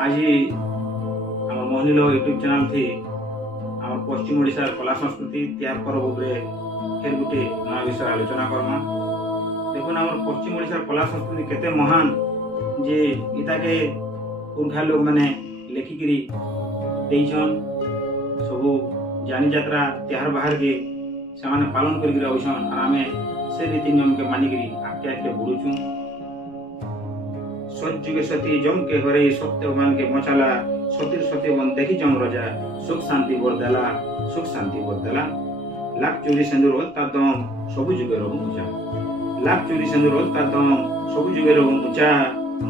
आज आम मोहनी लोग यूट्यूब चैनल थी आम पश्चिम ओडिशा कला संस्कृति त्यार पर्व फिर गोटे नया विषय आलोचना करमा। देखुन आम पश्चिम ओडिशा कला संस्कृति केते महान जे इताके पुरखा लोग मैंने लेखिकी देछन सबू जानी जात्रा त्यार बाहर के से पालन कर आम से रीति नियम के मानिक आगे आगे बढ़ुचु। सतयुगे सती जम के हरे सत्यवान के बचाला सतीर सत्यवन देखी जम रजा सुख शांति बरदेला सुख शांति बरदेला। लाख चोरी सिंदूर ता दम सबु जुगे रहू ऊंचा लाख चोरी सिंदूर ता दम सबु जुगे रहू ऊंचा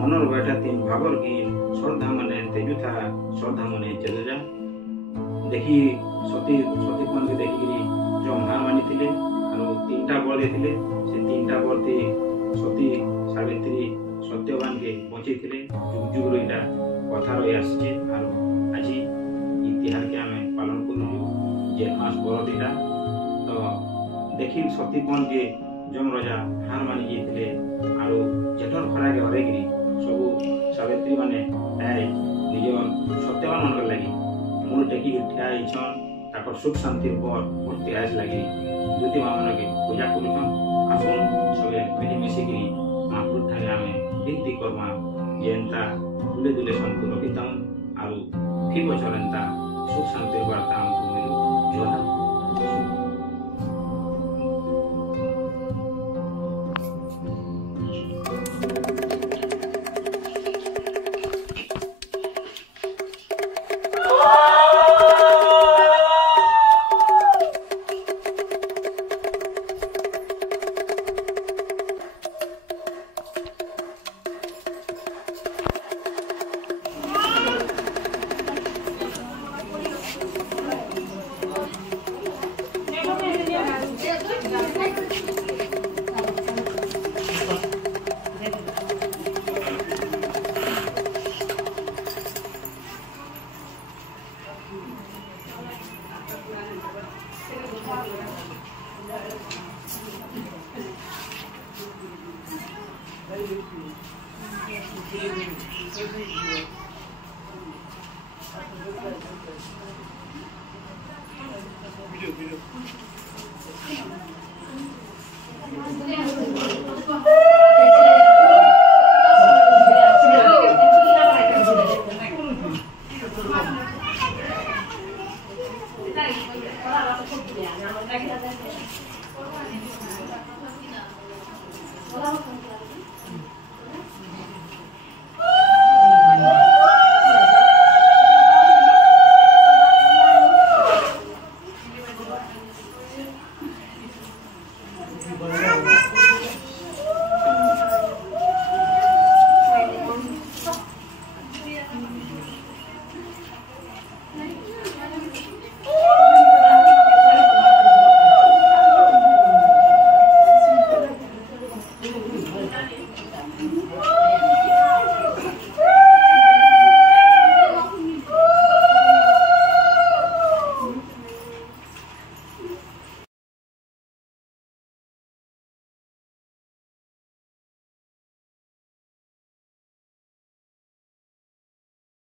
मनर बैठा तीन भागर की श्रद्धा मने तेजुथा श्रद्धा मने चले जा। देखी सती सतीपन के देखी जम हार मानी थिले आरो तीनटा बल देथिले से तीनटा बलते सती सावित्री सत्यवान के बचे थे जुग जुग रहा कथा रही आसचे और आज इतिहास के आम पालन करूँ जेठ मास बरदीटा तो देखी सतीपन के जम रजा हार मानी जाते और जेठर खरा के हरैक सब सावित्री मैंने निज सत्यवान मन लगी मुड़ टेक ठिया सुख शांति पर त्याज लगे ज्योति माँ मन के पूजा करुन आसन सब मिली मिसिकी महापुर ठाने आम विनती करमा जेनता दुले दुले संपूर्ण रखिताम और ठीक चलता सुख शांति वार्ता आमको मिलू जोहार। Hola.